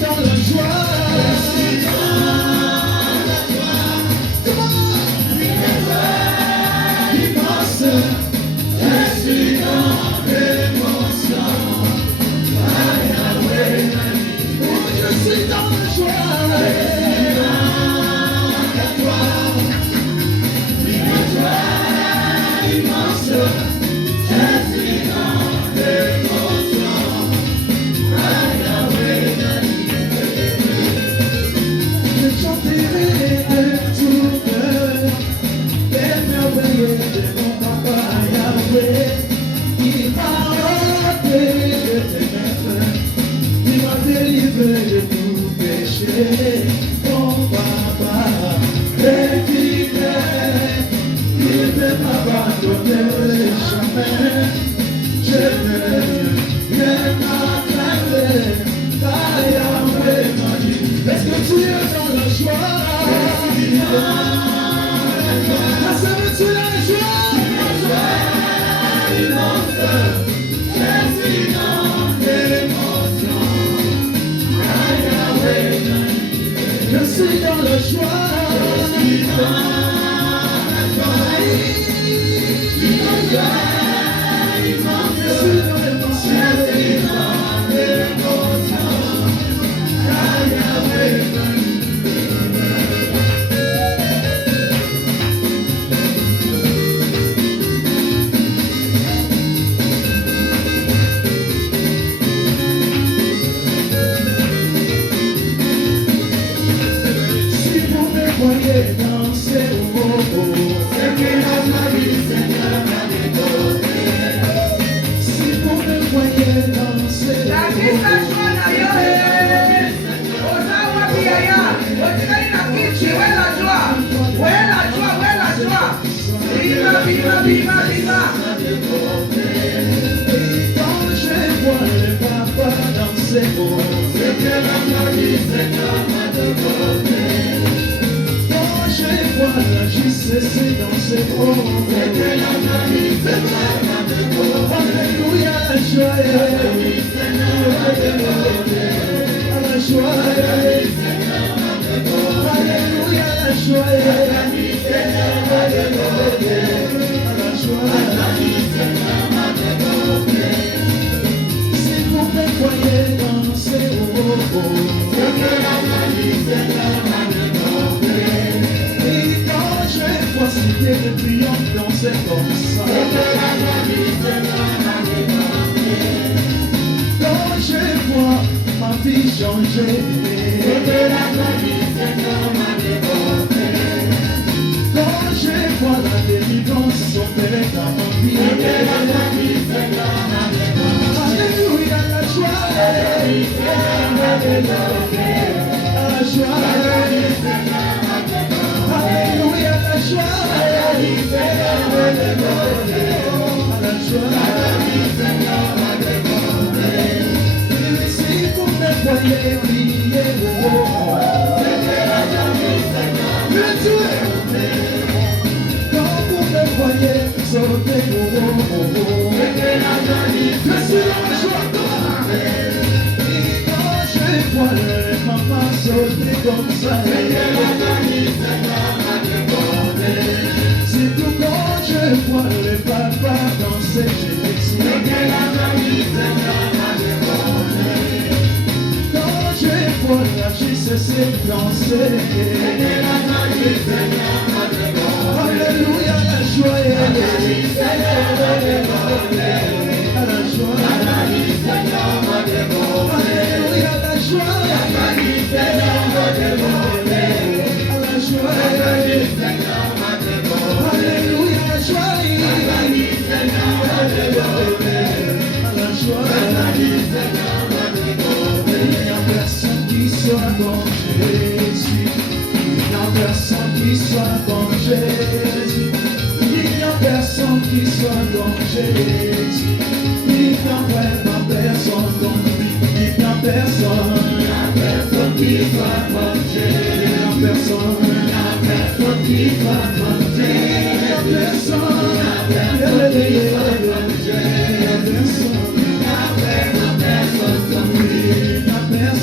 dans la joie.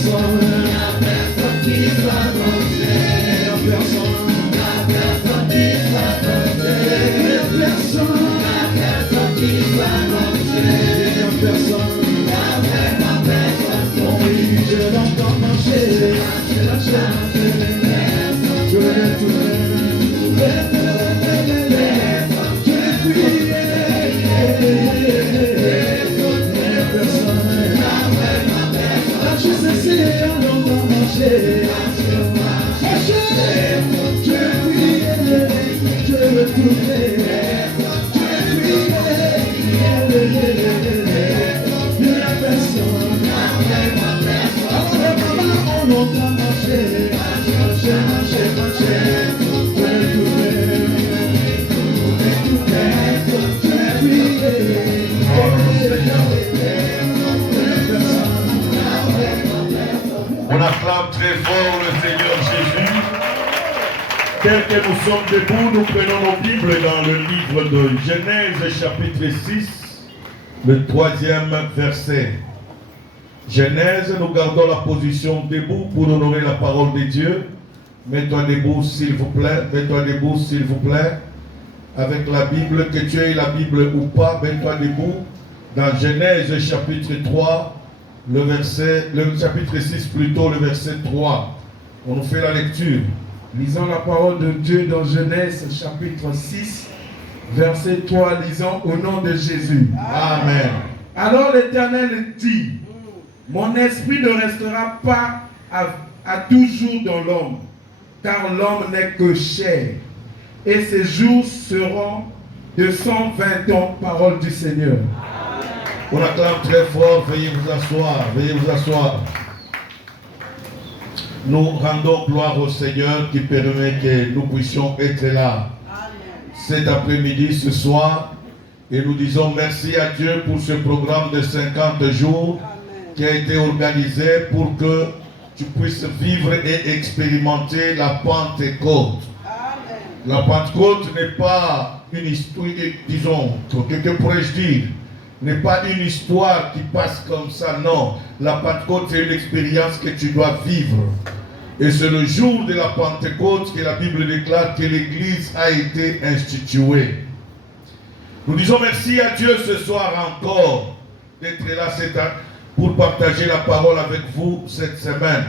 Personne marcher, marcher. Je vais prier, je vais tourner, je vais prier, la personne. On entend marcher, marcher, marcher, marcher. Je vais tourner, je vais prier. On acclame très fort le Seigneur Jésus. Tel que nous sommes debout, nous prenons nos Bibles dans le livre de Genèse chapitre 6, le 3e verset. Genèse, nous gardons la position debout pour honorer la parole de Dieu. Mets-toi debout s'il vous plaît, mets-toi debout s'il vous plaît. Avec la Bible, que tu aies la Bible ou pas, mets-toi debout. Dans Genèse chapitre 3, le chapitre 6 plutôt, le verset 3. On nous fait la lecture. Lisons la parole de Dieu dans Genèse chapitre 6, verset 3. Lisons au nom de Jésus. Amen. Alors l'Éternel dit, mon esprit ne restera pas à toujours dans l'homme, car l'homme n'est que chair, et ses jours seront de 120 ans, parole du Seigneur. On acclame très fort, veuillez vous asseoir, veuillez vous asseoir. Nous rendons gloire au Seigneur qui permet que nous puissions être là cet après-midi, ce soir, et nous disons merci à Dieu pour ce programme de 50 jours qui a été organisé pour que tu puisses vivre et expérimenter la Pentecôte. La Pentecôte n'est pas une histoire, disons, que pourrais-je dire, n'est pas une histoire qui passe comme ça, non. La Pentecôte, c'est une expérience que tu dois vivre. Et c'est le jour de la Pentecôte que la Bible déclare que l'Église a été instituée. Nous disons merci à Dieu ce soir encore d'être là pour partager la parole avec vous cette semaine.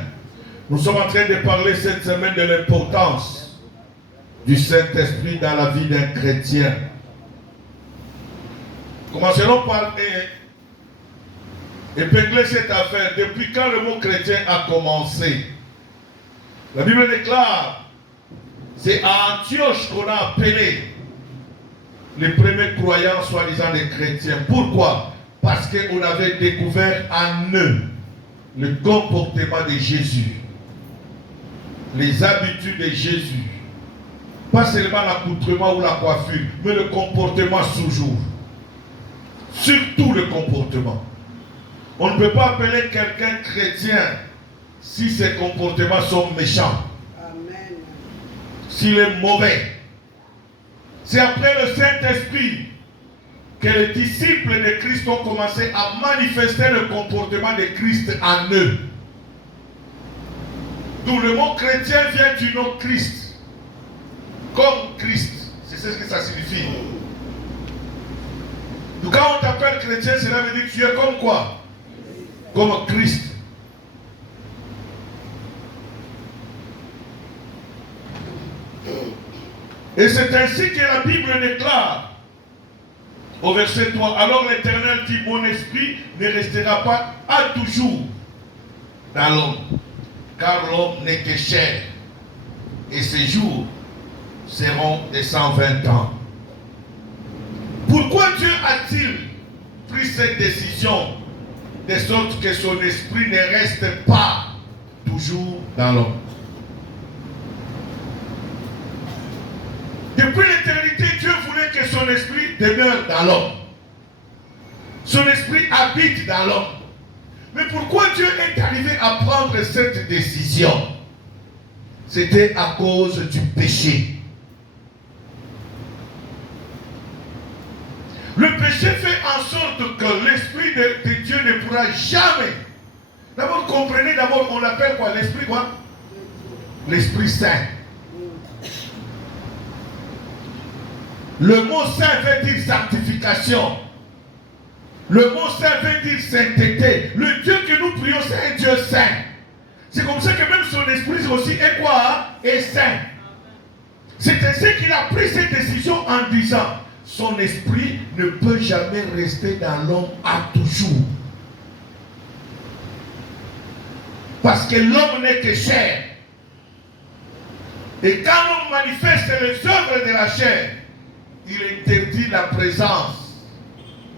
Nous sommes en train de parler cette semaine de l'importance du Saint-Esprit dans la vie d'un chrétien. Commençons par épingler cette affaire. Depuis quand le mot chrétien a commencé? La Bible déclare, c'est à Antioche qu'on a appelé les premiers croyants, soi-disant des chrétiens. Pourquoi? Parce qu'on avait découvert en eux le comportement de Jésus, les habitudes de Jésus. Pas seulement l'accoutrement ou la coiffure, mais le comportement toujours. Surtout le comportement. On ne peut pas appeler quelqu'un chrétien si ses comportements sont méchants. Amen. S'il est mauvais. C'est après le Saint-Esprit que les disciples de Christ ont commencé à manifester le comportement de Christ en eux. D'où le mot chrétien vient du nom Christ. Comme Christ. C'est ce que ça signifie. Donc quand on t'appelle chrétien, cela veut dire que tu es comme quoi? Comme Christ. Et c'est ainsi que la Bible déclare au verset 3. Alors l'Éternel dit, mon esprit ne restera pas à toujours dans l'homme, car l'homme n'est que chair, et ses jours seront de 120 ans. Pourquoi Dieu a-t-il pris cette décision de sorte que son esprit ne reste pas toujours dans l'homme? Depuis l'éternité, Dieu voulait que son esprit demeure dans l'homme. Son esprit habite dans l'homme. Mais pourquoi Dieu est arrivé à prendre cette décision? C'était à cause du péché. Le péché fait en sorte que l'esprit de Dieu ne pourra jamais. D'abord, comprenez, d'abord, on l'appelle quoi? L'esprit quoi? L'Esprit Saint. Le mot saint veut dire sanctification. Le mot saint veut dire sainteté. Le Dieu que nous prions, c'est un Dieu saint. C'est comme ça que même son esprit aussi est quoi? Est saint. C'est ainsi qu'il a pris cette décision en disant, son esprit ne peut jamais rester dans l'homme à toujours. Parce que l'homme n'est que chair. Et quand on manifeste les œuvres de la chair, il interdit la présence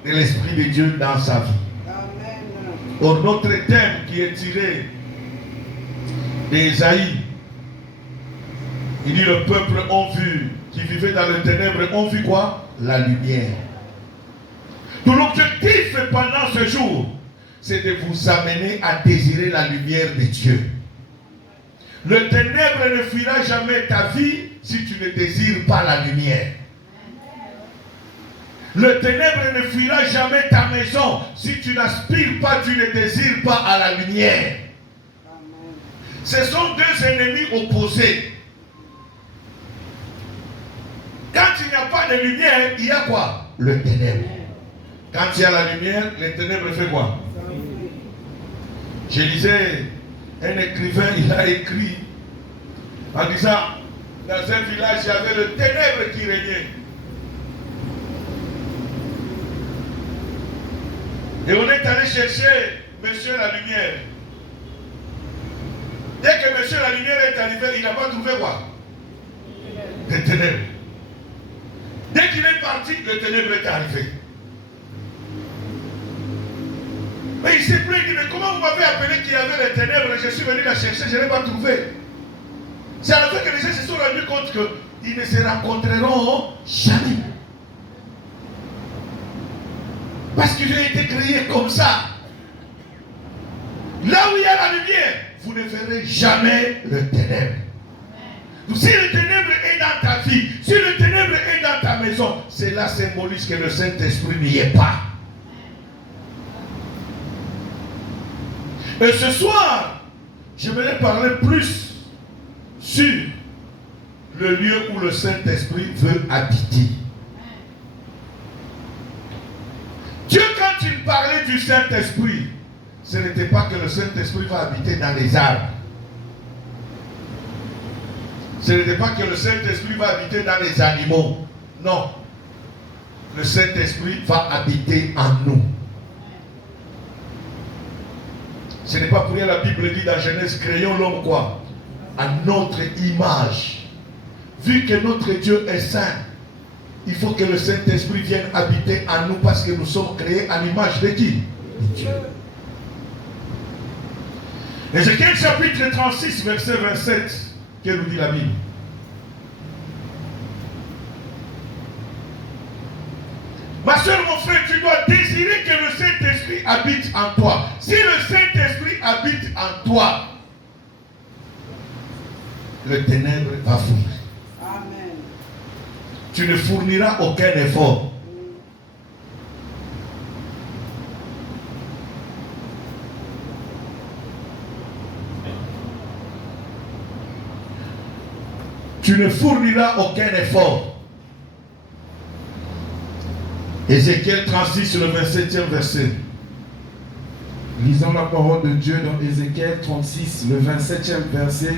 de l'Esprit de Dieu dans sa vie. Amen. Or, notre thème qui est tiré d'Ésaïe, il dit le peuple ont vu, qui vivait dans les ténèbres, ont vu quoi? La lumière. Donc l'objectif pendant ce jour, c'est de vous amener à désirer la lumière de Dieu. Le ténèbre ne fuira jamais ta vie si tu ne désires pas la lumière. Le ténèbre ne fuira jamais ta maison si tu n'aspires pas, tu ne désires pas à la lumière. Ce sont deux ennemis opposés. Quand il n'y a pas de lumière, il y a quoi? Le ténèbre. Quand il y a la lumière, les ténèbres fait quoi? Je lisais un écrivain, il a écrit en disant, dans un village, il y avait le ténèbre qui régnait. Et on est allé chercher Monsieur la lumière. Dès que Monsieur la lumière est arrivé, il n'a pas trouvé quoi? Des ténèbres. Dès qu'il est parti, le ténèbre est arrivé. Mais il s'est plaint, il dit, mais comment vous m'avez appelé qu'il y avait les ténèbres? Je suis venu la chercher, je ne l'ai pas trouvé. C'est à la fin que les gens se sont rendus compte qu'ils ne se rencontreront jamais. Parce qu'ils ont été créés comme ça. Là où il y a la lumière, vous ne verrez jamais le ténèbre. Donc, si le ténèbre est dans ta vie, si le ténèbre est dans ta maison, cela symbolise que le Saint-Esprit n'y est pas. Et ce soir, j'aimerais parler plus sur le lieu où le Saint-Esprit veut habiter. Dieu, quand il parlait du Saint-Esprit, ce n'était pas que le Saint-Esprit va habiter dans les arbres. Ce n'était pas que le Saint-Esprit va habiter dans les animaux. Non. Le Saint-Esprit va habiter en nous. Ce n'est pas pour rien la Bible dit dans Genèse, créons l'homme quoi? À notre image. Vu que notre Dieu est saint, il faut que le Saint-Esprit vienne habiter en nous parce que nous sommes créés à l'image de qui? De Dieu. Ézéchiel chapitre 36, verset 27, que nous dit la Bible? Ma soeur, mon frère, tu dois désirer que le Saint-Esprit habite en toi. Si le Saint-Esprit habite en toi, le ténèbre va fournir. Amen. Tu ne fourniras aucun effort. Tu ne fourniras aucun effort. Ézéchiel 36, le 27e verset. Lisons la parole de Dieu dans Ézéchiel 36, le 27e verset.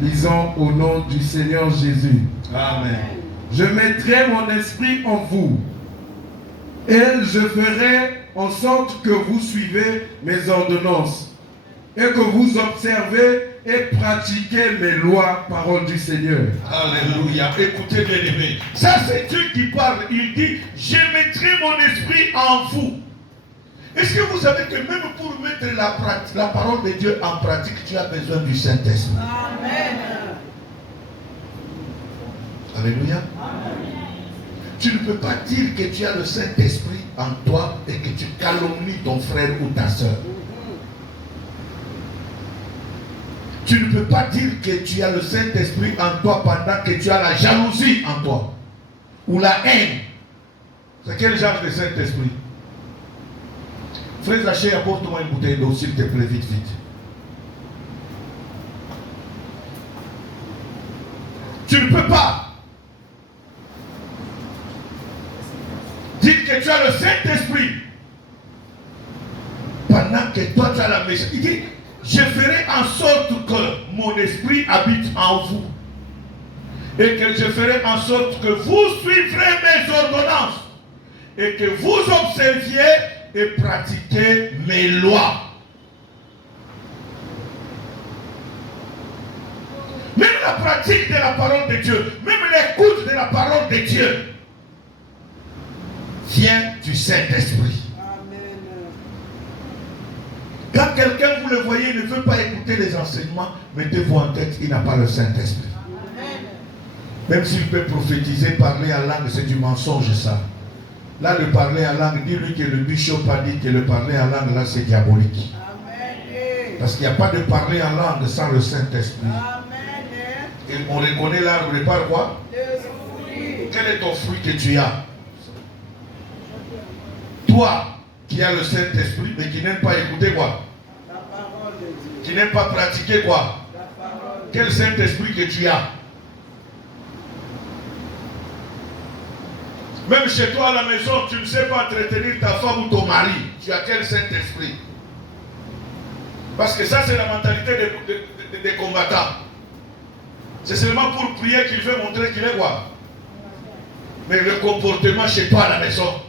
Lisons au nom du Seigneur Jésus. Amen. Je mettrai mon esprit en vous et je ferai en sorte que vous suivez mes ordonnances et que vous observez et pratiquez mes lois, parole du Seigneur. Alléluia. Écoutez bien aimé. Ça c'est Dieu qui parle. Il dit, je mettrai mon esprit en vous. Est-ce que vous savez que même pour mettre la parole de Dieu en pratique, tu as besoin du Saint-Esprit? Amen. Alléluia. Amen. Tu ne peux pas dire que tu as le Saint-Esprit en toi et que tu calomnies ton frère ou ta soeur. Tu ne peux pas dire que tu as le Saint-Esprit en toi pendant que tu as la jalousie en toi. Ou la haine. C'est quel genre de Saint-Esprit? Frère Zaché, apporte-moi une bouteille d'eau, s'il te plaît, vite, vite. Tu ne peux pas dire que tu as le Saint-Esprit pendant que toi tu as la méchante. Il dit, je ferai en sorte que mon esprit habite en vous. Et que je ferai en sorte que vous suivrez mes ordonnances. Et que vous observiez et pratiquez mes lois. la pratique de la parole de Dieu, même l'écoute de la parole de Dieu, vient du Saint-Esprit. Quand quelqu'un, vous le voyez, ne veut pas écouter les enseignements, mettez-vous en tête, il n'a pas le Saint-Esprit. Même s'il peut prophétiser, parler en langue, c'est du mensonge ça. Là, le parler en langue, dis-lui que le bishop a dit que le parler en langue, là, c'est diabolique. Parce qu'il n'y a pas de parler en langue sans le Saint-Esprit. Et on reconnaît l'arbre par quoi? Quel est ton fruit que tu as? Toi, qui as le Saint-Esprit, mais qui n'aime pas écouter quoi? Qui n'aime pas pratiquer quoi? Quel Saint-Esprit que tu as? Même chez toi à la maison, tu ne sais pas entretenir ta femme ou ton mari. Tu as quel Saint-Esprit? Parce que ça, c'est la mentalité des combattants. C'est seulement pour prier qu'il veut montrer qu'il est quoi? Mais le comportement chez toi à la maison,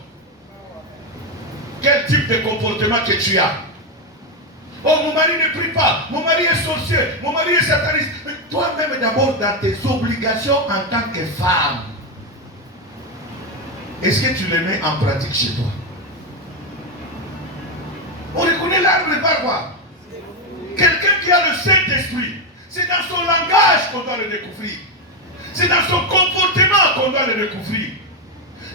quel type de comportement que tu as? Oh, mon mari ne prie pas, mon mari est sorcier, mon mari est sataniste. Mais toi-même d'abord dans tes obligations en tant que femme, est-ce que tu les mets en pratique chez toi? On reconnaît l'arbre par quoi? Quelqu'un qui a le Saint-Esprit, c'est dans son langage qu'on doit le découvrir. C'est dans son comportement qu'on doit le découvrir.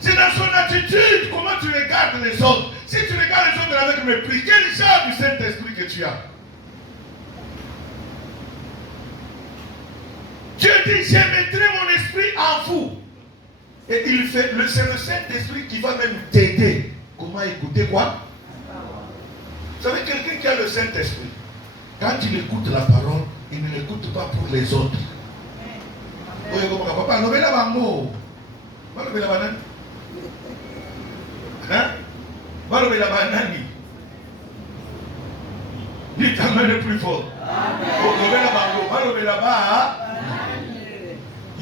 C'est dans son attitude, comment tu regardes les autres. Si tu regardes les autres avec mépris, quel genre du Saint-Esprit que tu as? Dieu dit, je mettrai mon esprit en vous. Et c'est le Saint-Esprit qui va même t'aider. Comment écouter quoi? Vous savez, quelqu'un qui a le Saint-Esprit, quand il écoute la parole, il ne l'écoute pas pour les autres. Papa, non mais là, bango. Non mais là, banane. Hein? Non mais là, banani. Dis ta main le plus fort. Non mais là, bango. Non mais là-bas.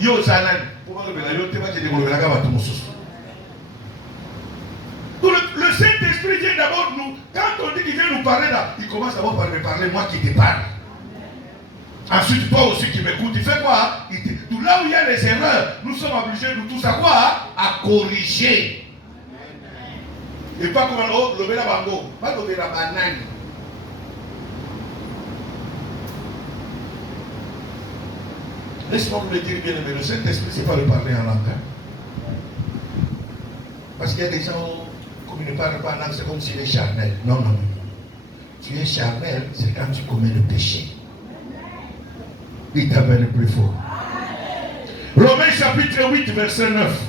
Yo, zanan. Le Saint-Esprit vient d'abord nous. Quand on dit qu'il vient nous parler là, il commence d'abord par me parler, moi qui te parle. Ensuite, toi aussi qui m'écoutes, il fait quoi? Tout là où il y a les erreurs, nous sommes obligés de tout savoir à corriger. Et pas comme le bela bango, pas le bela banane. Laisse-moi vous le dire bien, mais le Saint-Esprit, c'est pas le parler en langue. Parce qu'il y a des gens, comme ils ne parlent pas en langue, c'est comme s'il est charnel. Non, non, non. Tu es charnel, c'est quand tu commets le péché. Il t'appelle le plus fort. Romains chapitre 8, verset 9.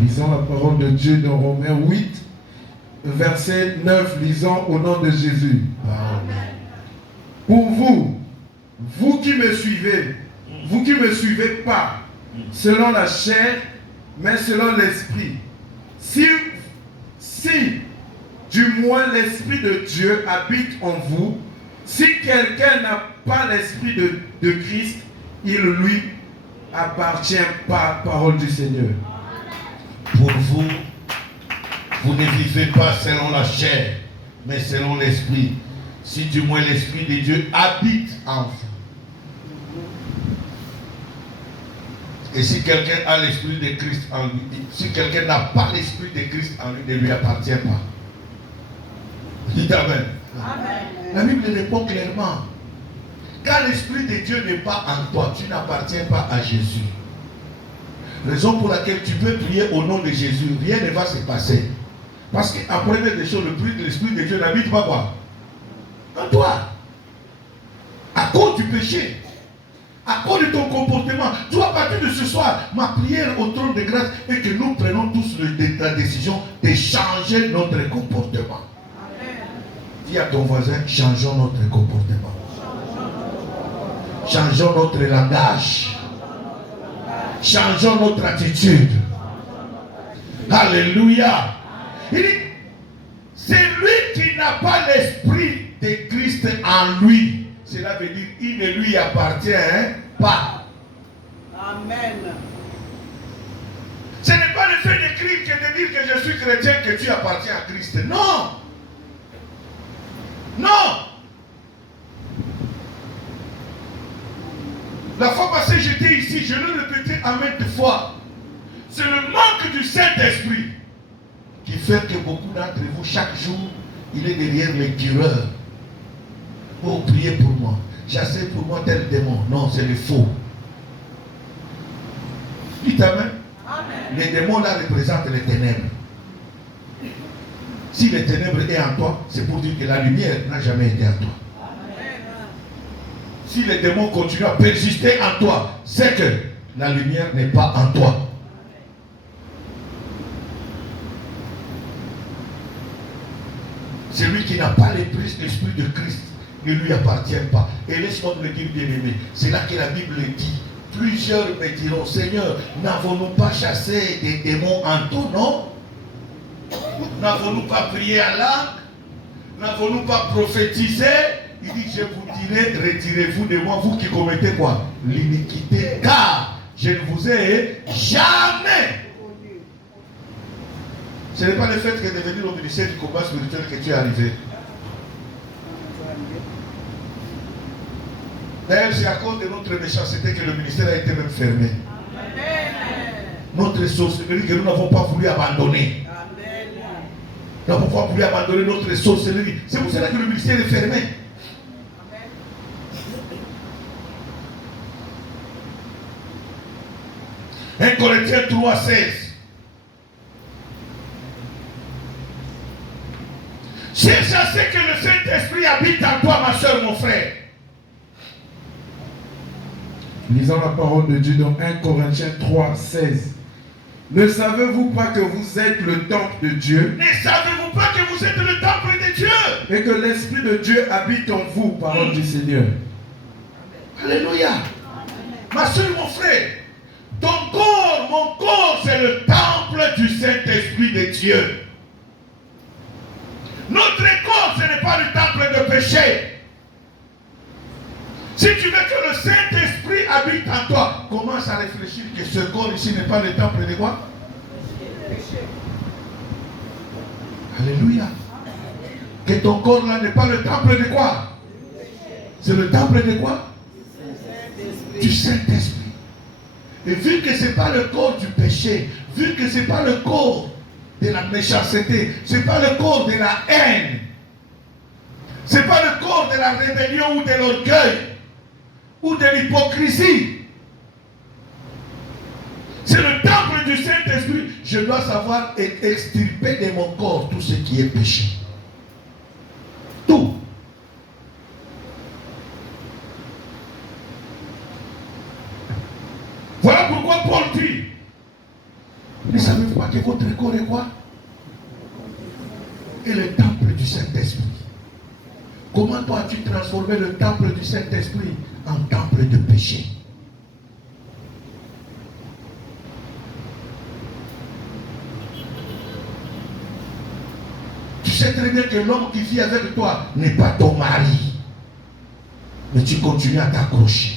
Lisons la parole de Dieu dans Romains 8, verset 9, lisons au nom de Jésus. Amen. Pour vous, vous qui me suivez pas selon la chair, mais selon l'esprit. Si du moins l'esprit de Dieu habite en vous, si quelqu'un n'a pas l'esprit de Christ, il lui appartient pas, parole du Seigneur. Pour vous, vous ne vivez pas selon la chair, mais selon l'esprit. Si du moins l'esprit de Dieu habite en vous. Et si quelqu'un a l'esprit de Christ en lui, si quelqu'un n'a pas l'esprit de Christ en lui, ne lui appartient pas. Dites Amen. Amen. La Bible répond clairement. Quand l'esprit de Dieu n'est pas en toi, tu n'appartiens pas à Jésus. Raison pour laquelle tu peux prier au nom de Jésus, rien ne va se passer. Parce qu'à première des choses, l'esprit de Dieu n'habite pas quoi? En toi. À cause du péché. À cause de ton comportement. Tu à partir de ce soir, ma prière au trône de grâce est que nous prenons tous la décision de changer notre comportement. Dis à ton voisin, changeons notre comportement. Changeons notre langage. Changeons notre attitude. Alléluia. Il dit, c'est lui qui n'a pas l'esprit de Christ en lui. Cela veut dire, il ne lui appartient pas. Amen. pas le fait d'écrire que de dire que je suis chrétien, que tu appartiens à Christ. Non. Non. La fois passée, j'étais ici, je l'ai répété à maintes fois. C'est le manque du Saint-Esprit qui fait que beaucoup d'entre vous, chaque jour, il est derrière les tireurs. Oh, priez pour moi. Chassez pour moi tel démon. Non, c'est le faux. Dites amen. Les démons là représentent les ténèbres. Si les ténèbres est en toi, c'est pour dire que la lumière n'a jamais été en toi. Si les démons continuent à persister en toi, c'est que la lumière n'est pas en toi. Celui qui n'a pas l'esprit de Christ ne lui appartient pas. Et laisse-moi te le dire, bien-aimé, c'est là que la Bible dit. Plusieurs me diront, Seigneur, n'avons-nous pas chassé des démons en toi, non? N'avons-nous pas prié à l'âme? N'avons-nous pas prophétisé? Il dit, je vous dirai, retirez-vous de moi, vous qui commettez quoi? L'iniquité, car je ne vous ai jamais. Ce n'est pas le fait que de venir au ministère du combat spirituel que tu es arrivé. D'ailleurs, c'est à cause de notre méchanceté que le ministère a été même fermé. Notre sorcellerie que nous n'avons pas voulu abandonner. Nous n'avons pas voulu abandonner notre sorcellerie. C'est pour cela que le ministère est fermé. 1 Corinthiens 3,16. Cherche à ce que le Saint-Esprit habite en toi, ma soeur, mon frère. Lisons la parole de Dieu dans 1 Corinthiens 3,16. Ne savez-vous pas que vous êtes le temple de Dieu? Ne savez-vous pas que vous êtes le temple de Dieu? Et que l'Esprit de Dieu habite en vous, parole du Seigneur. Alléluia. Ma soeur, mon frère, ton corps, mon corps, c'est le temple du Saint-Esprit de Dieu. Notre corps, ce n'est pas le temple de péché. Si tu veux que le Saint-Esprit habite en toi, commence à réfléchir que ce corps ici n'est pas le temple de quoi? Alléluia. Que ton corps là n'est pas le temple de quoi? C'est le temple de quoi? Du Saint-Esprit. Et vu que ce n'est pas le corps du péché, vu que ce n'est pas le corps de la méchanceté, ce n'est pas le corps de la haine, ce n'est pas le corps de la rébellion ou de l'orgueil, ou de l'hypocrisie. C'est le temple du Saint-Esprit. Je dois savoir extirper de mon corps tout ce qui est péché. Tout. Voilà pourquoi Paul dit, ne savez-vous pas que votre corps est quoi? Et le temple du Saint-Esprit. Comment toi as-tu transformé le temple du Saint-Esprit en temple de péché? Tu sais très bien que l'homme qui vit avec toi n'est pas ton mari. Mais tu continues à t'accrocher.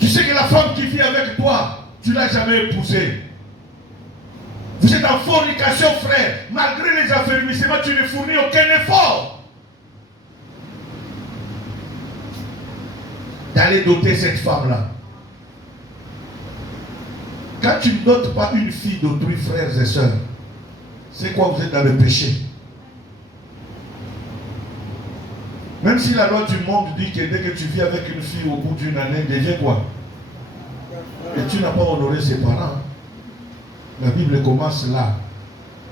Tu sais que la femme qui vit avec toi, tu ne l'as jamais épousée. Vous êtes en fornication, frère. Malgré les affermissements, tu ne fournis aucun effort d'aller doter cette femme-là. Quand tu ne dotes pas une fille d'autrui, frères et sœurs, c'est quoi? Vous êtes dans le péché. Même si la loi du monde dit que dès que tu vis avec une fille au bout d'une année, elle devient quoi? Et tu n'as pas honoré ses parents. La Bible commence là.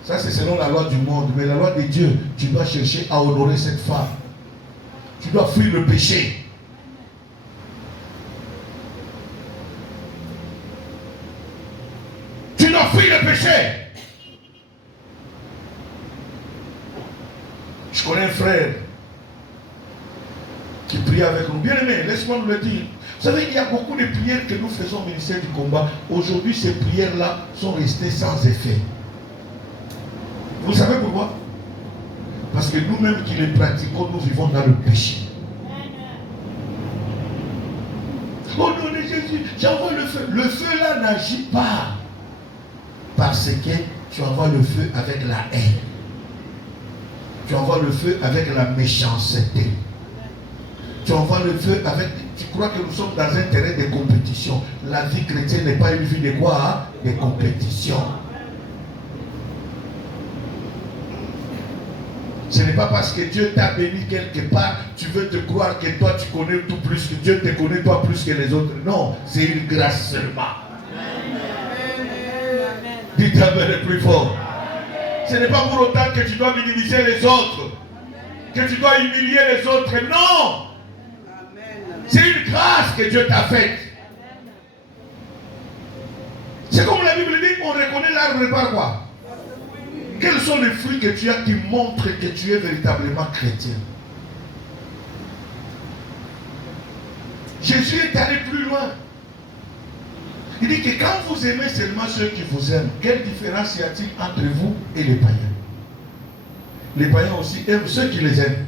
Ça, c'est selon la loi du monde. Mais la loi de Dieu, tu dois chercher à honorer cette femme. Tu dois fuir le péché. Tu dois fuir le péché. Je connais un frère qui prie avec nous. Bien aimé, laisse-moi nous le dire. Vous savez, il y a beaucoup de prières que nous faisons au ministère du combat. Aujourd'hui, ces prières-là sont restées sans effet. Vous savez pourquoi? Parce que nous-mêmes qui les pratiquons, nous vivons dans le péché. Au nom de Jésus, j'envoie le feu. Le feu là n'agit pas. Parce que tu envoies le feu avec la haine. Tu envoies le feu avec la méchanceté. Tu envoies le feu avec... Tu crois que nous sommes dans un terrain de compétition. La vie chrétienne n'est pas une vie de quoi? Hein? De compétition. Ce n'est pas parce que Dieu t'a béni quelque part, tu veux te croire que toi tu connais tout plus, que Dieu te connaît toi plus que les autres. Non, c'est une grâce seulement. Dites Amen plus fort. Ce n'est pas pour autant que tu dois minimiser les autres, que tu dois humilier les autres. Non! C'est une grâce que Dieu t'a faite. C'est comme la Bible dit, on reconnaît l'arbre par quoi? Quels sont les fruits que tu as qui montrent que tu es véritablement chrétien? Jésus est allé plus loin. Il dit que quand vous aimez seulement ceux qui vous aiment, quelle différence y a-t-il entre vous et les païens? Les païens aussi aiment ceux qui les aiment.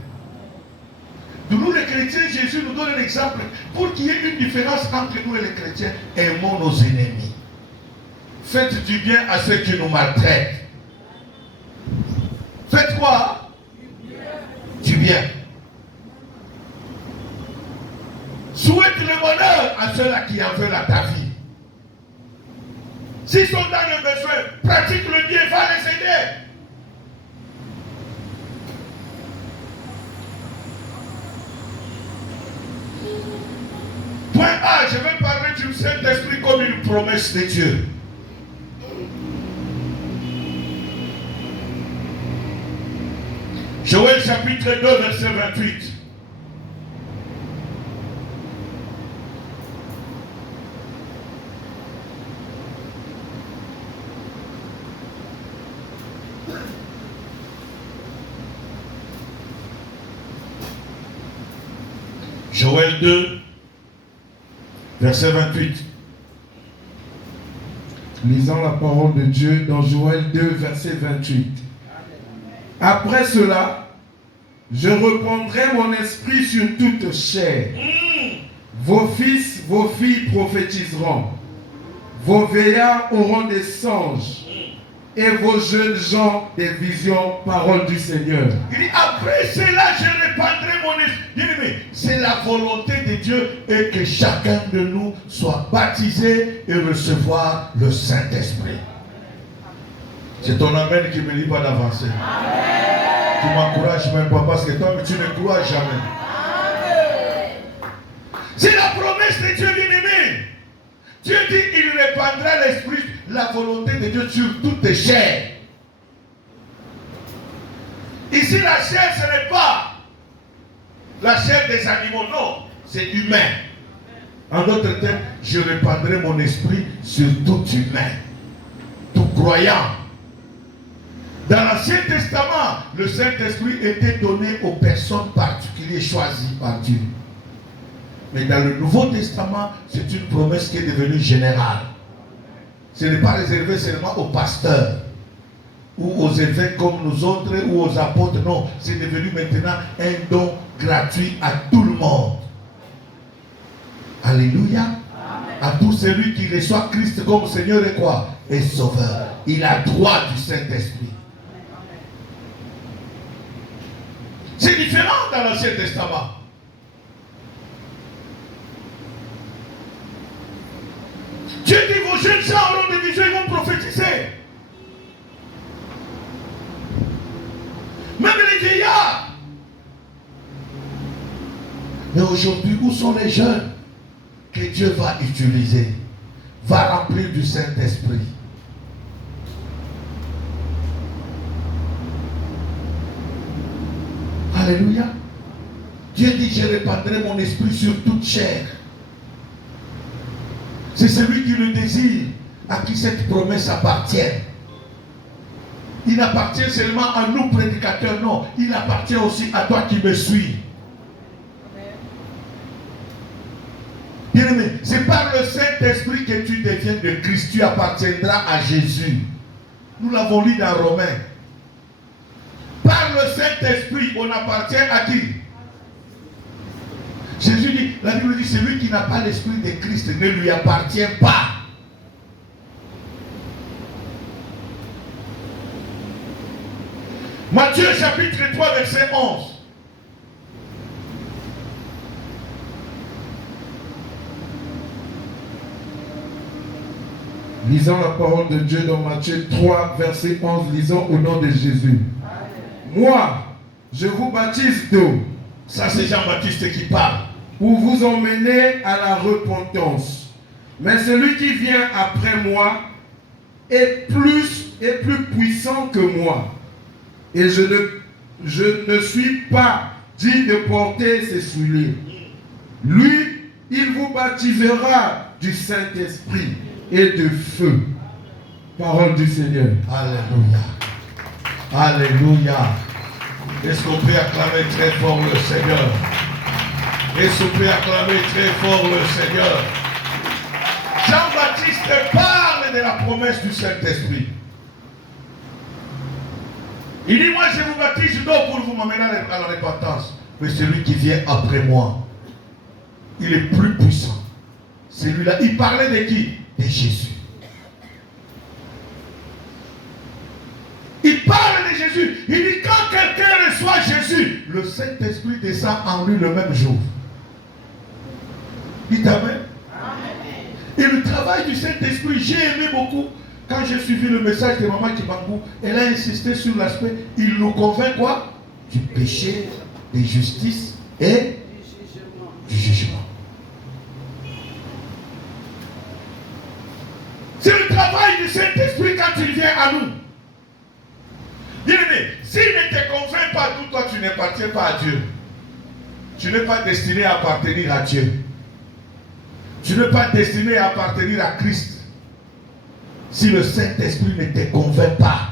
De nous les chrétiens, Jésus nous donne un exemple. Pour qu'il y ait une différence entre nous et les chrétiens, aimons nos ennemis. Faites du bien à ceux qui nous maltraitent. Faites quoi? Du bien. Souhaite le bonheur à ceux-là qui en veulent à ta vie. S'ils sont dans le besoin, pratique le bien, va les aider. Point A, je vais parler du Saint-Esprit comme une promesse de Dieu. Joël chapitre 2, verset 28. Joël 2, verset 28. Lisons la parole de Dieu dans Joël 2, verset 28. Après cela, je reprendrai mon esprit sur toute chair. Vos fils, vos filles prophétiseront. Vos veillards auront des songes. Et vos jeunes gens des visions, parole du Seigneur. Il dit, après cela, je répandrai mon esprit. C'est la volonté de Dieu et que chacun de nous soit baptisé et recevoir le Saint-Esprit. C'est ton amen qui ne me dit pas d'avancer. Tu m'encourages même pas parce que toi, tu ne crois jamais. C'est la promesse de Dieu bien-aimé. Dieu dit qu'il répandra l'esprit, la volonté de Dieu sur toutes les chairs. Ici, la chair, ce n'est pas la chair des animaux, non, c'est humain. En d'autres termes, je répandrai mon esprit sur tout humain, tout croyant. Dans l'Ancien Testament, le Saint-Esprit était donné aux personnes particulières choisies par Dieu. Mais dans le Nouveau Testament, c'est une promesse qui est devenue générale. Ce n'est pas réservé seulement aux pasteurs ou aux évêques comme nous autres ou aux apôtres. Non, c'est devenu maintenant un don gratuit à tout le monde. Alléluia. Amen. À tout celui qui reçoit Christ comme Seigneur et quoi? Et Sauveur. Il a droit du Saint-Esprit. C'est différent dans l'Ancien Testament. Dieu dit, vos jeunes gens auront des visions, ils vont prophétiser. Même les vieillards. Mais aujourd'hui, où sont les jeunes que Dieu va utiliser, va remplir du Saint-Esprit? Alléluia. Dieu dit, je répandrai mon esprit sur toute chair. C'est celui qui le désire, à qui cette promesse appartient. Il appartient seulement à nous prédicateurs, non. Il appartient aussi à toi qui me suis. Bien-aimé, c'est par le Saint-Esprit que tu deviens de Christ. Tu appartiendras à Jésus. Nous l'avons lu dans Romains. Par le Saint-Esprit, on appartient à qui? Jésus dit, la Bible dit, celui qui n'a pas l'esprit de Christ ne lui appartient pas. Matthieu chapitre 3 verset 11. Lisons la parole de Dieu dans Matthieu 3 verset 11. Lisons au nom de Jésus. Moi, je vous baptise d'eau. Ça c'est Jean-Baptiste qui parle. Pour vous emmener à la repentance. Mais celui qui vient après moi est plus puissant que moi. Et je ne suis pas digne de porter ses souliers. Lui, il vous baptisera du Saint-Esprit et de feu. Parole du Seigneur. Alléluia. Alléluia. Est-ce qu'on peut acclamer très fort le Seigneur? Est-ce qu'on peut acclamer très fort le Seigneur? Jean-Baptiste parle de la promesse du Saint-Esprit. Il dit, moi je vous baptise d'eau pour vous m'amener à la repentance. Mais celui qui vient après moi, il est plus puissant. Celui-là, il parlait de qui? De Jésus. Il parle de Jésus. Il dit, quand quelqu'un reçoit Jésus, le Saint-Esprit descend en lui le même jour. Dites Amen. Et le travail du Saint-Esprit, j'ai aimé beaucoup. Quand j'ai suivi le message de Maman Kibangou, elle a insisté sur l'aspect, il nous convainc quoi? Du péché, de justice et du jugement. C'est le travail du Saint-Esprit quand il vient à nous. Bien-aimé, s'il ne te convainc pas, toi tu n'appartiens pas à Dieu. Tu n'es pas destiné à appartenir à Dieu. Tu n'es pas destiné à appartenir à Christ. Si le Saint-Esprit ne te convainc pas.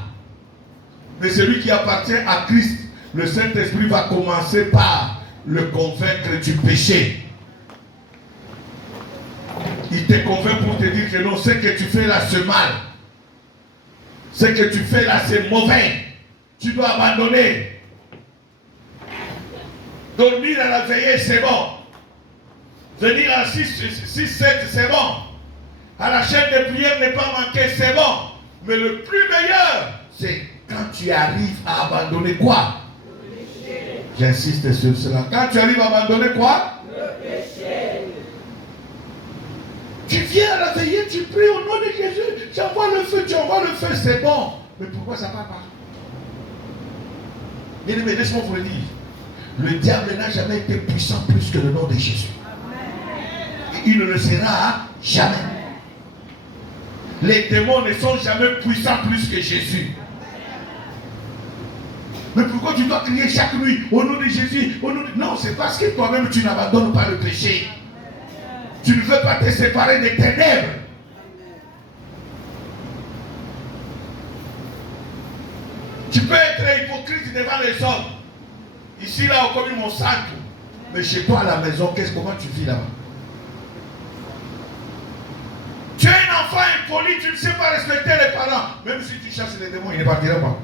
Mais celui qui appartient à Christ, le Saint-Esprit va commencer par le convaincre du péché. Il te convainc pour te dire que non, ce que tu fais là c'est mal. Ce que tu fais là c'est mauvais. Tu dois abandonner. Dormir à la veillée c'est bon. Venir à 6-7 c'est bon. À la chaîne de prière ne pas manquer, c'est bon. Mais le plus meilleur, c'est quand tu arrives à abandonner quoi? Le péché. J'insiste sur cela. Quand tu arrives à abandonner quoi? Le péché. Tu viens à la veillée, tu pries au nom de Jésus. Tu envoies le feu, c'est bon. Mais pourquoi ça ne va pas? Bien aimé, laisse-moi vous le dire. Le diable n'a jamais été puissant plus que le nom de Jésus. Et il ne le sera jamais. Les démons ne sont jamais puissants plus que Jésus. Mais pourquoi tu dois crier chaque nuit au nom de Jésus, au nom de... Non, c'est parce que toi-même tu n'abandonnes pas le péché. Tu ne veux pas te séparer des ténèbres. Tu peux être hypocrite devant les hommes. Ici, là, on connaît mon sac. Mais chez toi à la maison, comment tu vis là-bas? Tu es un enfant impoli, tu ne sais pas respecter les parents. Même si tu chasses les démons, ils ne partiront pas.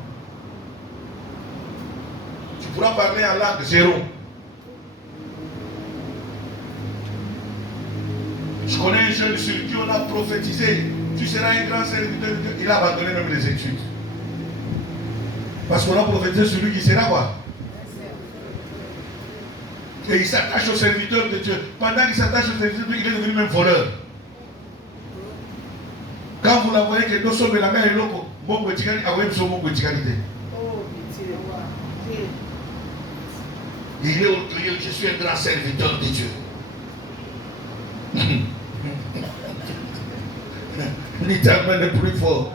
Tu pourras parler en langue zéro. Je connais un jeune sur qui on a prophétisé. Tu seras un grand serviteur de Dieu. Il a abandonné même les études. Parce qu'on a prophétisé sur lui qui sera quoi? Et il s'attache au serviteur de Dieu. Pendant qu'il s'attache au serviteur de Dieu, il est devenu même voleur. Quand vous la voyez que nous sommes la mer et l'eau, il est orgueilleux, je suis un grand serviteur de Dieu. Littéralement le plus fort.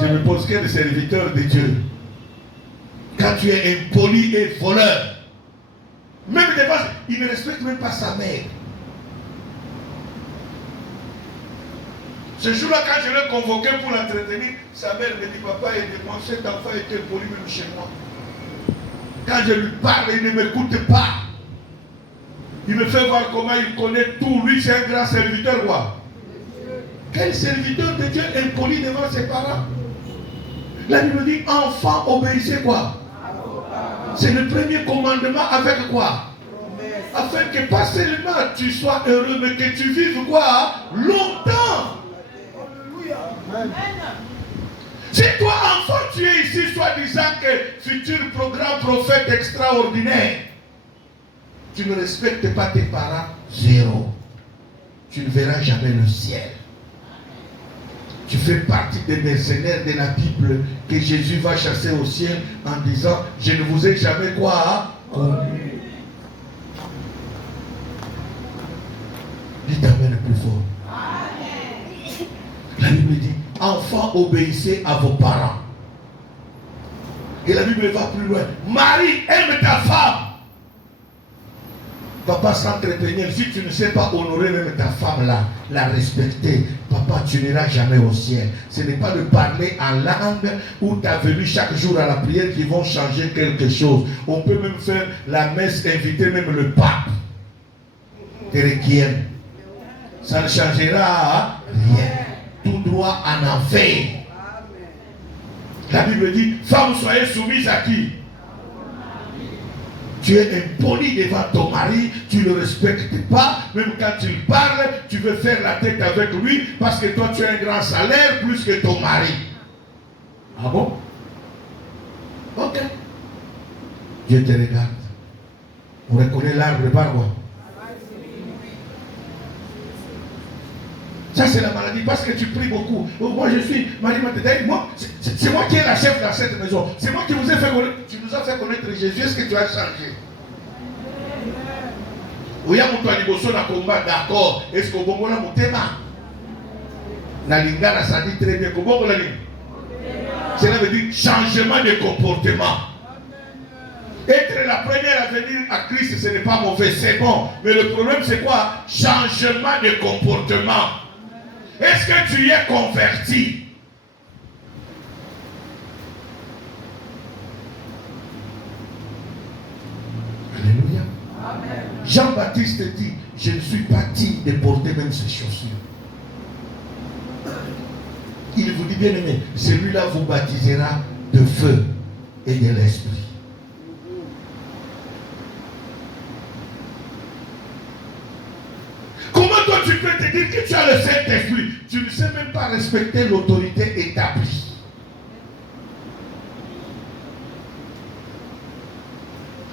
Je me pose quel serviteur de Dieu. Quand tu es impoli et voleur, même devant, il ne respecte même pas sa mère. Ce jour-là, quand je l'ai convoqué pour l'entretenir, sa mère me dit, papa, aidez-moi, cet enfant était poli même chez moi. Quand je lui parle, il ne m'écoute pas. Il me fait voir comment il connaît tout. Lui, c'est un grand serviteur, quoi. Quel serviteur de Dieu impoli devant ses parents? La Bible dit, enfant, obéissez quoi? C'est le premier commandement avec quoi? Afin que pas seulement tu sois heureux, mais que tu vives quoi? Longtemps. Si toi, enfant, tu es ici, soi-disant que futur programme prophète extraordinaire, tu ne respectes pas tes parents, zéro. Tu ne verras jamais le ciel. Tu fais partie des mercenaires de la Bible que Jésus va chasser au ciel en disant, je ne vous ai jamais quoi connu. Dites amen le plus fort. Amen. La Bible dit, enfants, obéissez à vos parents. Et la Bible va plus loin. Marie, aime ta femme. Papa, s'entretenir, si tu ne sais pas honorer même ta femme là, la respecter, papa, tu n'iras jamais au ciel. Ce n'est pas de parler en langue ou ta venue chaque jour à la prière qui vont changer quelque chose. On peut même faire la messe, inviter même le pape. Requiem. Ça ne changera rien. Tout droit en enfer. La Bible dit, femmes, soyez soumises à qui? Tu es impoli devant ton mari, tu ne le respectes pas, même quand il parle, tu veux faire la tête avec lui parce que toi tu as un grand salaire plus que ton mari. Ah bon? Ok. Dieu te regarde. On reconnaît l'arbre par quoi? Ça c'est la maladie parce que tu pries beaucoup. Moi je suis Marie Mathédèque, moi c'est moi qui est la chef dans cette maison. C'est moi qui vous ai fait connaître. Tu nous as fait connaître Jésus. Est-ce que tu as changé? Oui, mon aniboso na combat, d'accord. Est-ce que bon la motema? Na lingana ça dit très bien. Comment on l'a dit? Cela veut dire changement de comportement. Être la première à venir à Christ, ce n'est pas mauvais, c'est bon. Mais le problème c'est quoi? Changement de comportement. Est-ce que tu es converti? Alléluia. Amen. Jean-Baptiste dit, je ne suis pas digne de porter même ces chaussures. Il vous dit, bien aimé, celui-là vous baptisera de feu et de l'esprit. Comment toi tu peux te dire que tu as le Saint-Esprit? Tu ne sais même pas respecter l'autorité établie.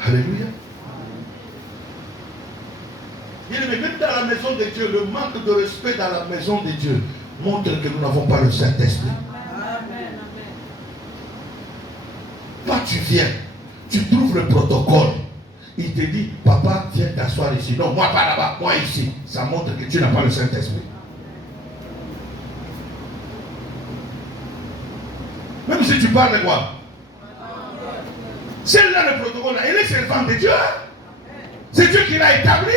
Alléluia. Même dans la maison de Dieu, le manque de respect dans la maison de Dieu montre que nous n'avons pas le Saint-Esprit. Toi tu viens, tu trouves le protocole. Il te dit, papa, viens t'asseoir ici. Non, moi pas là-bas, moi ici. Ça montre que tu n'as pas le Saint-Esprit. Même si tu parles de quoi? Celle-là, le protocole, elle est servante de Dieu. C'est Dieu qui l'a établi.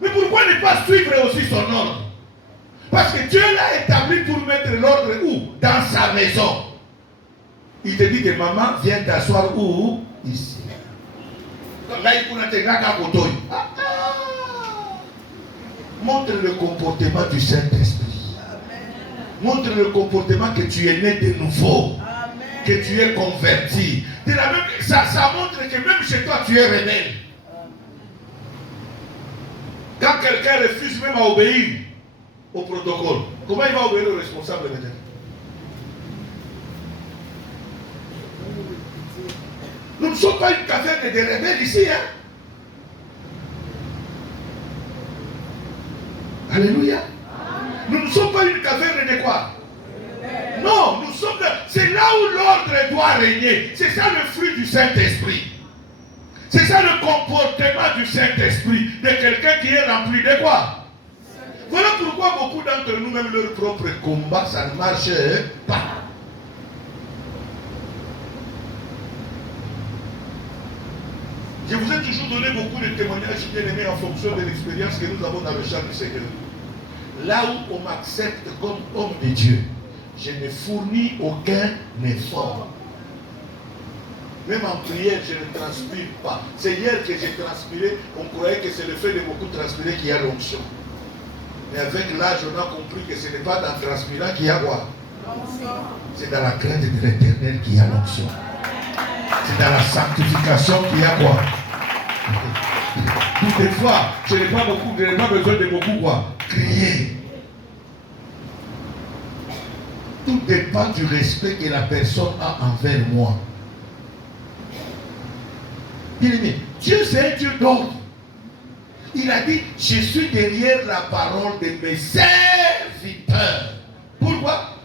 Mais pourquoi ne pas suivre aussi son ordre? Parce que Dieu l'a établi pour mettre l'ordre où? Dans sa maison. Il te dit que maman, viens t'asseoir où? Ici. Montre le comportement du Saint-Esprit. Montre le comportement que tu es né de nouveau. Que tu es converti. De la même, ça montre que même chez toi tu es rebelle. Quand quelqu'un refuse même à obéir au protocole, comment il va obéir au responsable maintenant? Nous ne sommes pas une caverne de rebelles ici, hein? Alléluia. Nous ne sommes pas une caverne de quoi? Non, nous sommes. C'est là où l'ordre doit régner. C'est ça le fruit du Saint-Esprit. C'est ça le comportement du Saint-Esprit, de quelqu'un qui est rempli de quoi? Voilà pourquoi beaucoup d'entre nous, même leur propre combat, ça ne marche pas. Je vous ai toujours donné beaucoup de témoignages bien aimés en fonction de l'expérience que nous avons dans le champ du Seigneur. Là où on m'accepte comme homme de Dieu, je ne fournis aucun effort. Même en prière, je ne transpire pas. C'est hier que j'ai transpiré, on croyait que c'est le fait de beaucoup transpirer qui a l'onction. Mais avec l'âge, on a compris que ce n'est pas dans le transpirant qu'il y a quoi? C'est dans la crainte de l'Éternel qu'il y a l'onction. C'est dans la sanctification qu'il y a quoi? Toutefois, je n'ai pas besoin de beaucoup quoi. Crier. Tout dépend du respect que la personne a envers moi. Bien-aimé, Dieu c'est un Dieu d'ordre. Il a dit, je suis derrière la parole de mes serviteurs. Pourquoi?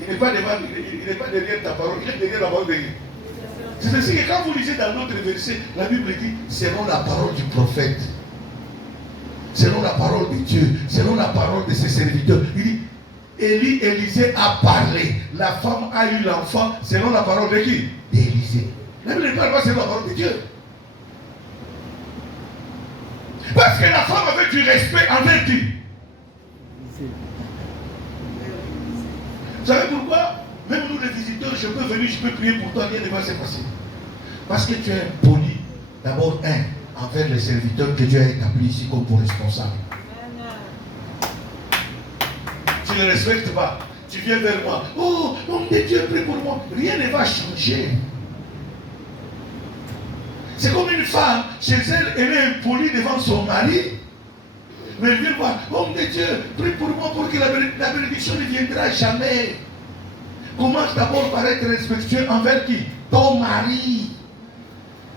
Il n'est pas derrière ta parole, il est derrière la parole de Dieu. C'est ainsi que quand vous lisez dans notre verset, la Bible dit, selon la parole du prophète, selon la parole de Dieu, selon la parole de ses serviteurs, il dit, Élisée a parlé, la femme a eu l'enfant, selon la parole de qui? D'Élisée. La Bible ne parle pas selon la parole de Dieu. Parce que la femme avait du respect envers qui? Vous savez pourquoi? Même nous les visiteurs, je peux venir, je peux prier pour toi, rien ne va se passer. Parce que tu es poli, d'abord envers les serviteurs que Dieu a établis ici comme pour responsable. Tu ne respectes pas. Tu viens vers moi. Oh, homme de Dieu, prie pour moi. Rien ne va changer. C'est comme une femme, chez elle, elle est impolie devant son mari. Mais elle vient voir, homme de Dieu, prie pour moi pour que la bénédiction ne viendra jamais. Commence d'abord par être respectueux envers qui? Ton mari.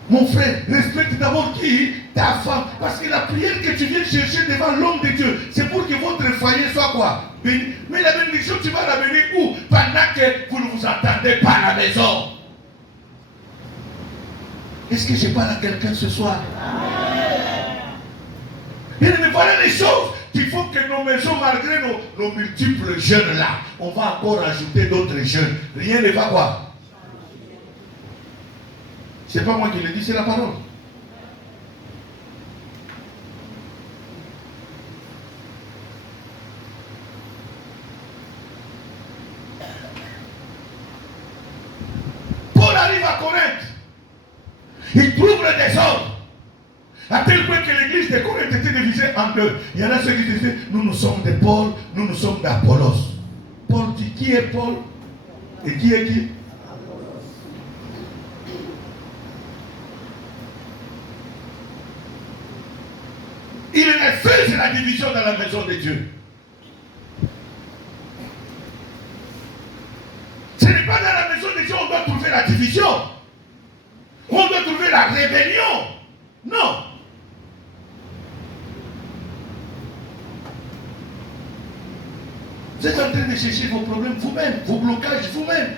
Mon frère, respecte d'abord qui? Ta femme. Parce que la prière que tu viens chercher devant l'homme de Dieu, c'est pour que votre foyer soit quoi? Béni. Mais la bénédiction, tu vas la bénir où? Pendant que vous ne vous entendez pas à la maison. Est-ce que je parle à quelqu'un ce soir? Mais voilà les choses qu'il faut que nos maisons, malgré nos multiples jeunes là, on va encore ajouter d'autres jeunes. Rien ne va quoi? C'est pas moi qui le dis, c'est la parole. Paul arrive à Corinthe. Il trouve le désordre. À tel point que l'église de Corinthe était divisée en deux. Il y en a ceux qui disaient, nous sommes de Paul, nous sommes d'Apollos. Paul dit, qui est Paul? Et qui est qui? Il refuse la division dans la maison de Dieu. Ce n'est pas dans la maison de Dieu qu'on doit trouver la division. On doit trouver la rébellion. Non. Vous êtes en train de chercher vos problèmes vous-même, vos blocages vous-même.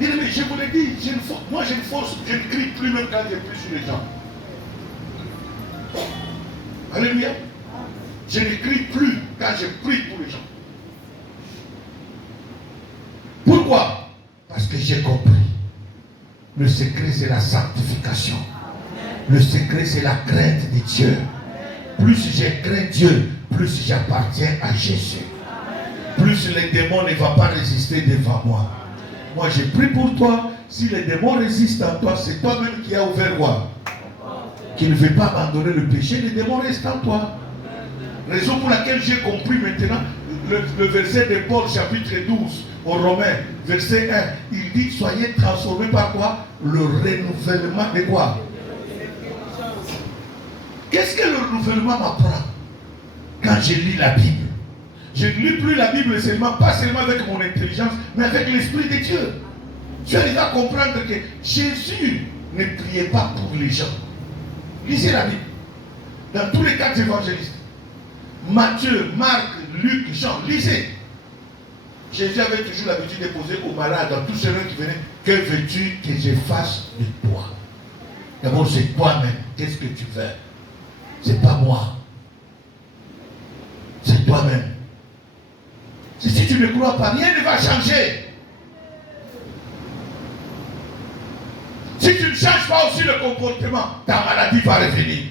Mais je vous l'ai dit, moi je ne crie plus même quand je prie sur les gens. Alléluia. Je ne crie plus quand je prie pour les gens. Pourquoi? Parce que j'ai compris. Le secret c'est la sanctification. Le secret c'est la crainte de Dieu. Plus je crains Dieu, plus j'appartiens à Jésus. Plus les démons ne vont pas résister devant moi. Moi, je prie pour toi. Si les démons résistent en toi, c'est toi-même qui as ouvert quoi? Qui ne veut pas abandonner le péché, les démons restent en toi. Raison pour laquelle j'ai compris maintenant le verset de Paul, chapitre 12, aux Romains, verset 1. Il dit, soyez transformés par quoi? Le renouvellement de quoi? Qu'est-ce que le renouvellement m'apprend? Quand je lis la Bible. Je ne lis plus la Bible seulement, pas seulement avec mon intelligence, mais avec l'Esprit de Dieu. Tu arrives à comprendre que Jésus ne priait pas pour les gens. Lisez la Bible. Dans tous les quatre évangélistes. Matthieu, Marc, Luc, Jean, lisez. Jésus avait toujours l'habitude de poser aux malades, dans tous ceux qui venaient, que veux-tu que je fasse de toi? D'abord, c'est toi-même. Qu'est-ce que tu veux? C'est pas moi. C'est toi-même. Si tu ne crois pas, rien ne va changer. Si tu ne changes pas aussi le comportement, ta maladie va revenir.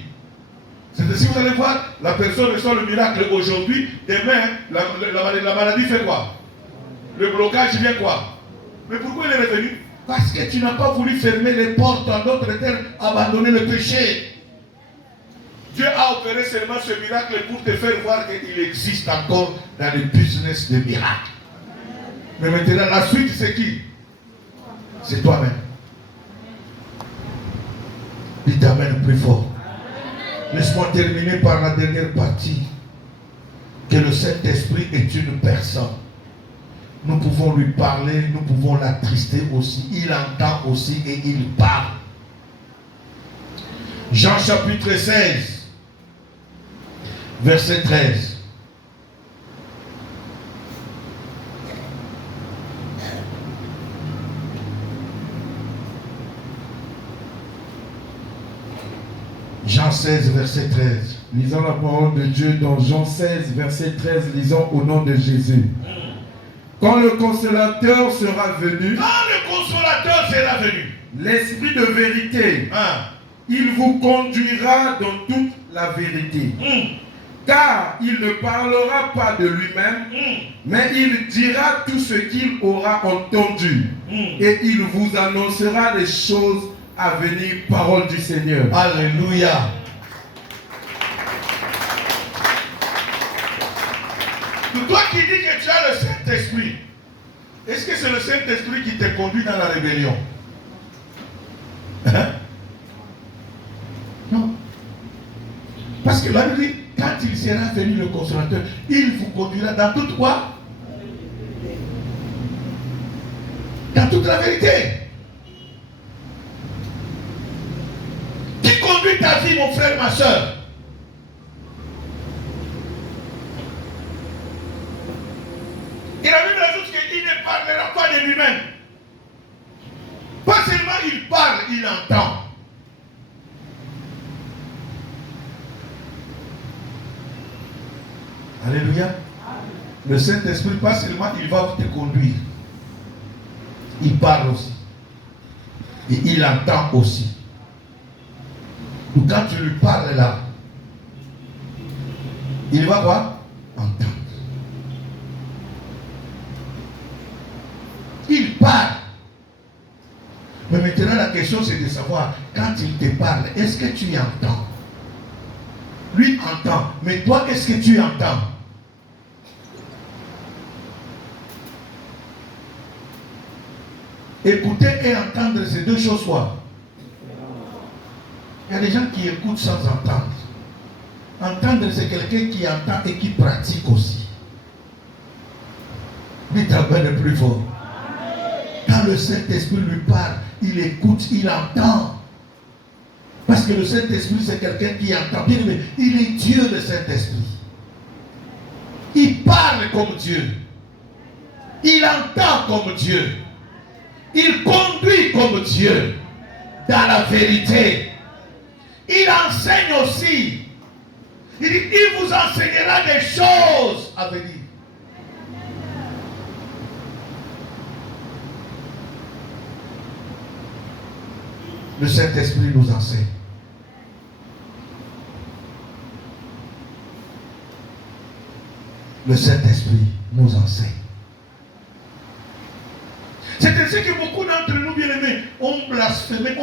C'est ainsi que vous allez voir, la personne reçoit le miracle aujourd'hui, demain, la maladie fait quoi? Le blocage vient quoi? Mais pourquoi il est revenu? Parce que tu n'as pas voulu fermer les portes, en d'autres termes, abandonner le péché. Dieu a opéré seulement ce miracle pour te faire voir qu'il existe encore dans le business des miracles. Mais maintenant, la suite, c'est qui? C'est toi-même. Dites Amen plus fort. Laisse-moi terminer par la dernière partie. Que le Saint-Esprit est une personne. Nous pouvons lui parler, nous pouvons l'attrister aussi. Il entend aussi et il parle. Jean chapitre 16, verset 13. Jean 16, verset 13. Lisons la parole de Dieu dans Jean 16, verset 13. Lisons au nom de Jésus. Quand le consolateur sera venu, l'Esprit de vérité, il vous conduira dans toute la vérité. Car il ne parlera pas de lui-même, mais il dira tout ce qu'il aura entendu. Et il vous annoncera les choses à venir, parole du Seigneur. Alléluia. Toi qui dis que tu as le Saint-Esprit, est-ce que c'est le Saint-Esprit qui te conduit dans la rébellion? Hein? Non. Parce que là, il dit, quand il sera venu le consolateur, il vous conduira dans toute quoi? Dans toute la vérité. Qui conduit ta vie, mon frère, ma soeur? Et la Bible ajoute qu'il ne parlera pas de lui-même. Pas seulement il parle, il entend. Alléluia. Le Saint-Esprit, pas seulement il va te conduire. Il parle aussi. Et il entend aussi. Donc quand tu lui parles là, il va quoi? Entendre. Il parle. Mais maintenant la question c'est de savoir, quand il te parle, est-ce que tu entends? Lui entend, mais toi est-ce que tu entends? Écouter et entendre, c'est deux choses quoi? Il y a des gens qui écoutent sans entendre. Entendre, c'est quelqu'un qui entend et qui pratique aussi. Dites Amen le plus fort. Quand le Saint-Esprit lui parle, il écoute, il entend. Parce que le Saint-Esprit, c'est quelqu'un qui entend. Bien, mais il est Dieu, le Saint-Esprit. Il parle comme Dieu. Il entend comme Dieu. Il conduit comme Dieu. Dans la vérité. Il enseigne aussi. Il dit, il vous enseignera des choses à venir. Le Saint-Esprit nous enseigne. Le Saint-Esprit nous enseigne. C'est ainsi que beaucoup d'entre nous, bien-aimés, ont blasphémé,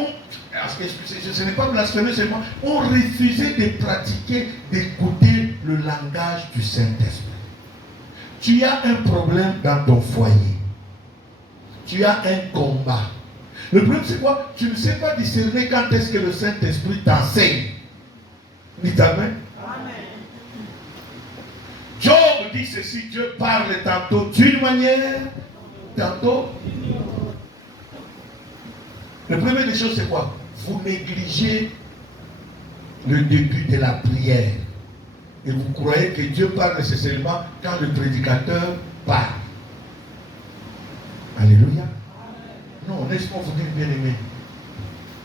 ce n'est pas blasphémé seulement, ont refusé de pratiquer, d'écouter le langage du Saint-Esprit. Tu as un problème dans ton foyer. Tu as un combat. Le problème c'est quoi? Tu ne sais pas discerner quand est-ce que le Saint-Esprit t'enseigne. Dites Amen. Job dit ceci, Dieu parle tantôt d'une manière, tantôt. Le premier des choses c'est quoi? Vous négligez le début de la prière. Et vous croyez que Dieu parle nécessairement quand le prédicateur parle. Alléluia. Non, laisse-moi vous dire, bien-aimé,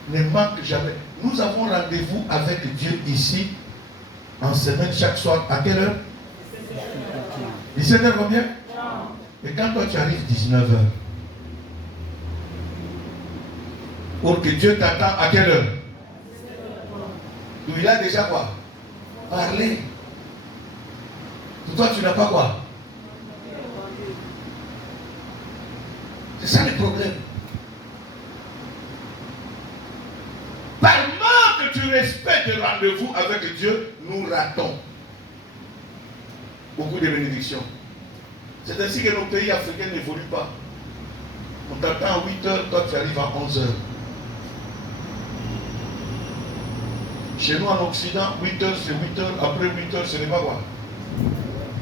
ne manque jamais. Nous avons rendez-vous avec Dieu ici, en semaine, chaque soir. À quelle heure? 17h combien? Et quand toi tu arrives 19h, pour que Dieu t'attend, à quelle heure? Donc il a déjà quoi? Parlé. Toi tu n'as pas quoi? C'est ça le problème. Par manque du respect de rendez-vous avec Dieu, nous ratons beaucoup de bénédictions. C'est ainsi que nos pays africains n'évoluent pas. On t'attend à 8h, toi tu arrives à 11h. Chez nous en Occident, 8h c'est 8h, après 8h ce n'est pas quoi.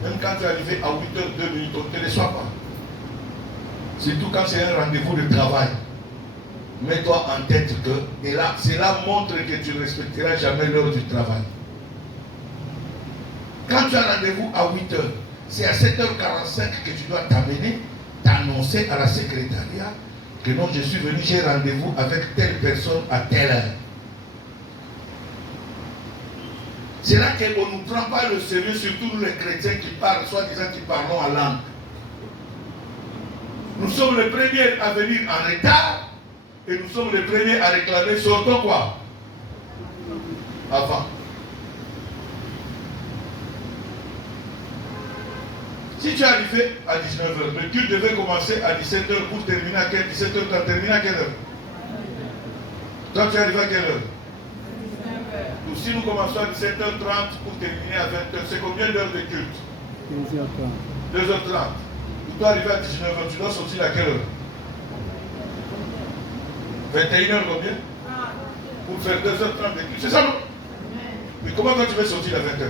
Même quand tu es arrivé à 8h 2 minutes, on ne te reçoit pas. Surtout quand c'est un rendez-vous de travail. Mets-toi en tête que, et là, cela montre que tu ne respecteras jamais l'heure du travail. Quand tu as rendez-vous à 8h, c'est à 7h45 que tu dois t'amener, t'annoncer à la secrétariat que non, je suis venu, j'ai rendez-vous avec telle personne à telle heure. C'est là qu'on ne nous prend pas le sérieux, surtout nous les chrétiens qui parlent, soi-disant qui parlons en langue. Nous sommes les premiers à venir en retard et nous sommes les premiers à réclamer sortons quoi? Avant. Si tu es arrivé à 19h, le culte devait commencer à 17h pour terminer à quelle 17h, tu as terminé à quelle heure? Toi, tu es arrivé à quelle heure? Ou si nous commençons à 17h30 pour terminer à 20h, c'est combien d'heures de culte? 2h30. 2h30. Tu dois arriver à 19h, tu dois sortir à quelle heure? 21h combien? Pour faire 2h30 de culte. C'est ça, non? Mais comment toi tu veux sortir à 20h?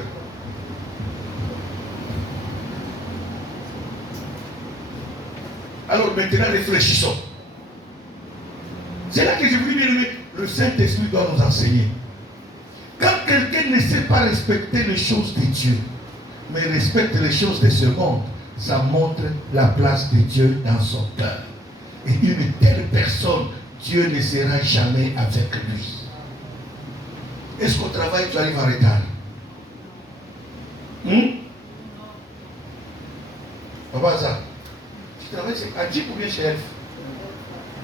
Alors maintenant, réfléchissons. C'est là que je vous dis, bien aimé, le Saint-Esprit doit nous enseigner. Quand quelqu'un ne sait pas respecter les choses de Dieu, mais respecte les choses de ce monde, ça montre la place de Dieu dans son cœur. Et une telle personne, Dieu ne sera jamais avec lui. Est-ce qu'au travail, tu arrives en retard? Papa, ça. Tu travailles à Djip ou bien chez Elf?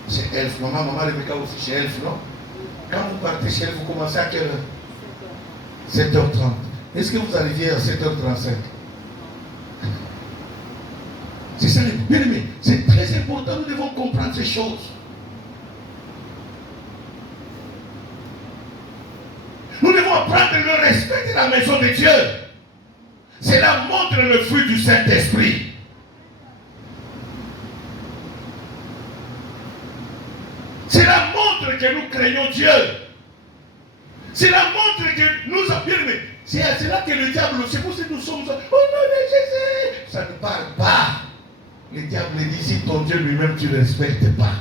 C'est Elf. Maman Rebecca aussi chez Elf, non? Quand vous partez chez Elf, vous commencez à quelle heure? 7h30. Est-ce que vous arriviez à 7h35? C'est ça, bien aimé. C'est très important, nous devons comprendre ces choses. Nous devons apprendre le respect de la maison de Dieu. Cela montre le fruit du Saint-Esprit. Cela montre que nous craignons Dieu. Cela montre que nous avons bien aimé. C'est à cela que le diable, c'est pour ça que nous sommes. Oh non, mais Jésus, ça ne parle pas. Le diable dit, si ton Dieu lui-même tu ne respectes pas,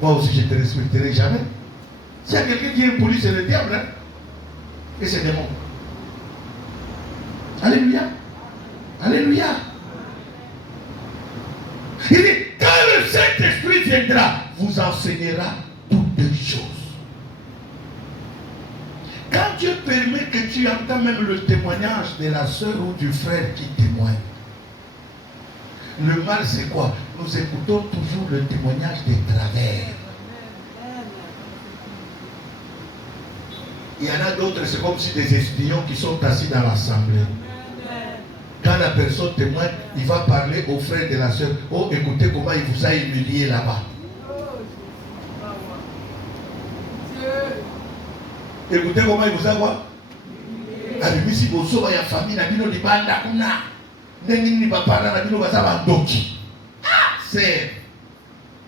moi aussi je ne te respecterai jamais. S'il y a quelqu'un qui est impoli, c'est le diable, hein? Et c'est le démon. Alléluia. Alléluia. Il dit, quand le Saint-Esprit viendra, vous enseignera toutes choses. Quand Dieu permet que tu entends même le témoignage de la soeur ou du frère qui témoigne, le mal c'est quoi? Nous écoutons toujours le témoignage des travers. Il y en a d'autres, c'est comme si des espions qui sont assis dans l'assemblée. Quand la personne témoigne, il va parler au frère de la soeur. Oh, écoutez comment il vous a humilié là-bas. Écoutez comment il vous a quoi? Mais si vous savez, il y a famille, c'est.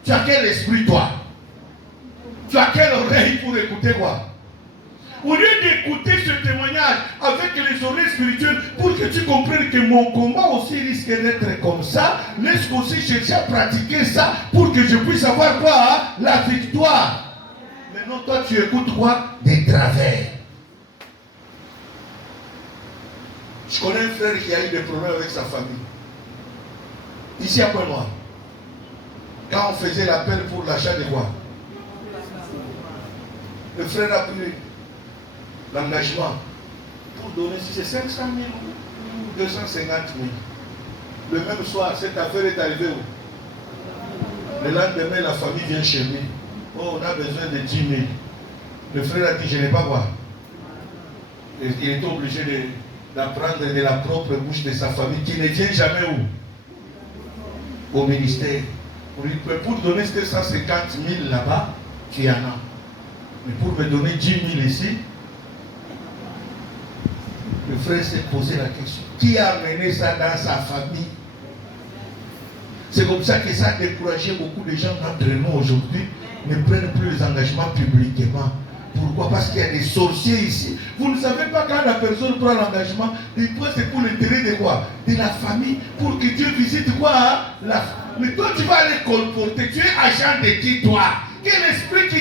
Tu as quel esprit, toi? Tu as quelle oreille pour écouter quoi? Au lieu d'écouter ce témoignage avec les oreilles spirituelles pour que tu comprennes que mon combat aussi risque d'être comme ça, laisse aussi chercher à pratiquer ça pour que je puisse avoir quoi? Hein? La victoire. Maintenant, toi, tu écoutes quoi? Des travers. Je connais un frère qui a eu des problèmes avec sa famille. Ici à Pointe-Noire. Quand on faisait l'appel pour l'achat des voix, le frère a pris l'engagement pour donner, si c'est 500 000 ou 250 000. Le même soir, cette affaire est arrivée où? Le lendemain, la famille vient chez lui. Oh, on a besoin de 10 000. Le frère a dit, je n'ai pas quoi. Il est obligé d'apprendre de la propre bouche de sa famille, qui ne vient jamais où? Au ministère. Pour donner 150 000 là-bas, tu en as. Mais pour me donner 10 000 ici, le frère s'est posé la question. Qui a amené ça dans sa famille? C'est comme ça que ça a découragé beaucoup de gens d'entre nous aujourd'hui, ne prennent plus les engagements publiquement. Pourquoi? Parce qu'il y a des sorciers ici. Vous ne savez pas quand la personne prend l'engagement, des fois c'est pour l'intérêt de quoi? De la famille, pour que Dieu visite quoi? Mais toi tu vas aller colporter, tu es agent de qui toi? Quel esprit qui